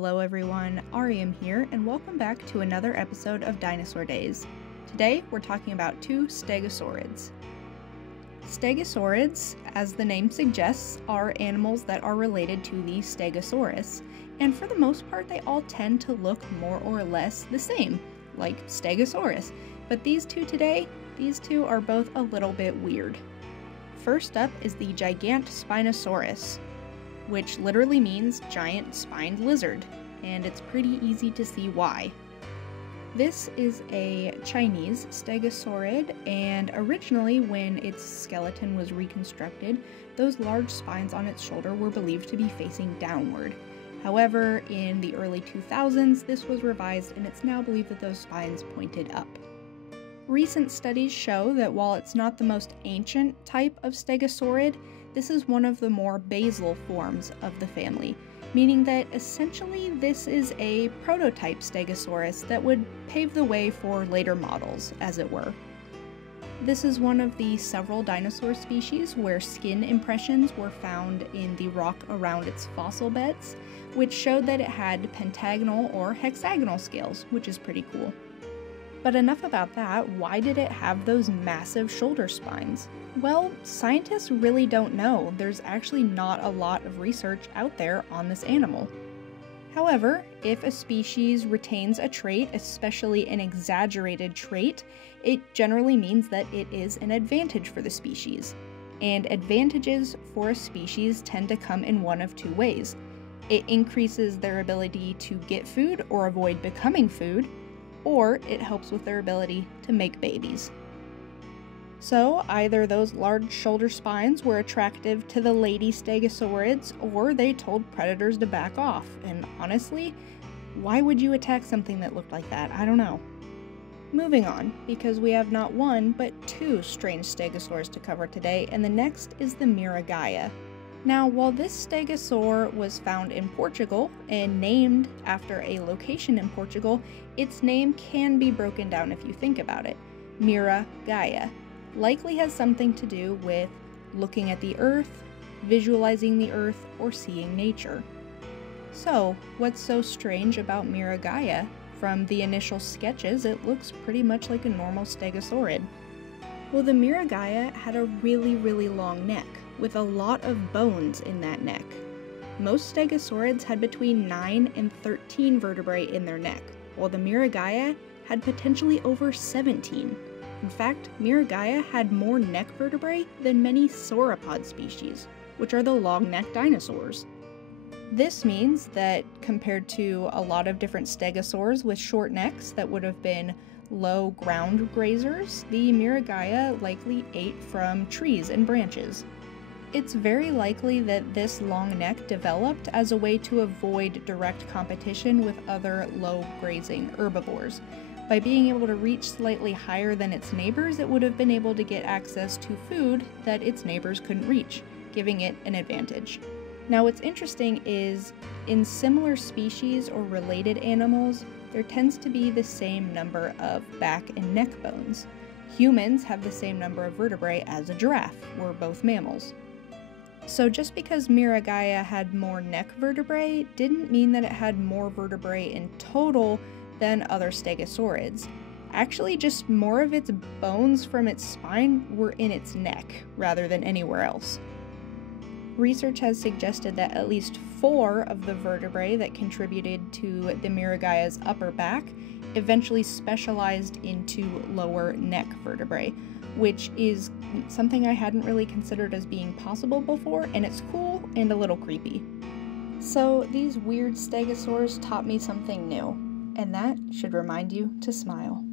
Hello everyone, Ariam here, and welcome back to another episode of Dinosaur Days. Today we're talking about two stegosaurids. Stegosaurids, as the name suggests, are animals that are related to the Stegosaurus, and for the most part they all tend to look more or less the same, like Stegosaurus. But these two are both a little bit weird. First up is the Gigantspinosaurus, which literally means giant spined lizard, and it's pretty easy to see why. This is a Chinese stegosaurid, and originally when its skeleton was reconstructed, those large spines on its shoulder were believed to be facing downward. However, in the early 2000s, this was revised and it's now believed that those spines pointed up. Recent studies show that while it's not the most ancient type of stegosaurid, this is one of the more basal forms of the family, meaning that essentially this is a prototype stegosaurus that would pave the way for later models, as it were. This is one of the several dinosaur species where skin impressions were found in the rock around its fossil beds, which showed that it had pentagonal or hexagonal scales, which is pretty cool. But enough about that. Why did it have those massive shoulder spines? Well, scientists really don't know. There's actually not a lot of research out there on this animal. However, if a species retains a trait, especially an exaggerated trait, it generally means that it is an advantage for the species. And advantages for a species tend to come in one of two ways. It increases their ability to get food or avoid becoming food, or it helps with their ability to make babies. So either those large shoulder spines were attractive to the lady stegosaurids, or they told predators to back off. And honestly, why would you attack something that looked like that? I don't know. Moving on, because we have not one, but two strange stegosaurs to cover today, and the next is the Miragaia. Now, while this stegosaur was found in Portugal and named after a location in Portugal, its name can be broken down if you think about it. Miragaia likely has something to do with looking at the earth, visualizing the earth, or seeing nature. So, what's so strange about Miragaia? From the initial sketches, it looks pretty much like a normal stegosaurid. Well, the Miragaia had a really long neck, with a lot of bones in that neck. Most stegosaurids had between 9 and 13 vertebrae in their neck, while the Miragaia had potentially over 17. In fact, Miragaia had more neck vertebrae than many sauropod species, which are the long-necked dinosaurs. This means that compared to a lot of different stegosaurs with short necks that would have been low ground grazers, the Miragaia likely ate from trees and branches. It's very likely that this long neck developed as a way to avoid direct competition with other low-grazing herbivores. By being able to reach slightly higher than its neighbors, it would have been able to get access to food that its neighbors couldn't reach, giving it an advantage. Now, what's interesting is, in similar species or related animals, there tends to be the same number of back and neck bones. Humans have the same number of vertebrae as a giraffe. We're both mammals. So just because Miragaia had more neck vertebrae didn't mean that it had more vertebrae in total than other stegosaurids. Actually, just more of its bones from its spine were in its neck rather than anywhere else. Research has suggested that at least 4 of the vertebrae that contributed to the Miragaia's upper back eventually specialized into lower neck vertebrae, which is something I hadn't really considered as being possible before, and it's cool and a little creepy. So these weird stegosaurs taught me something new, and that should remind you to smile.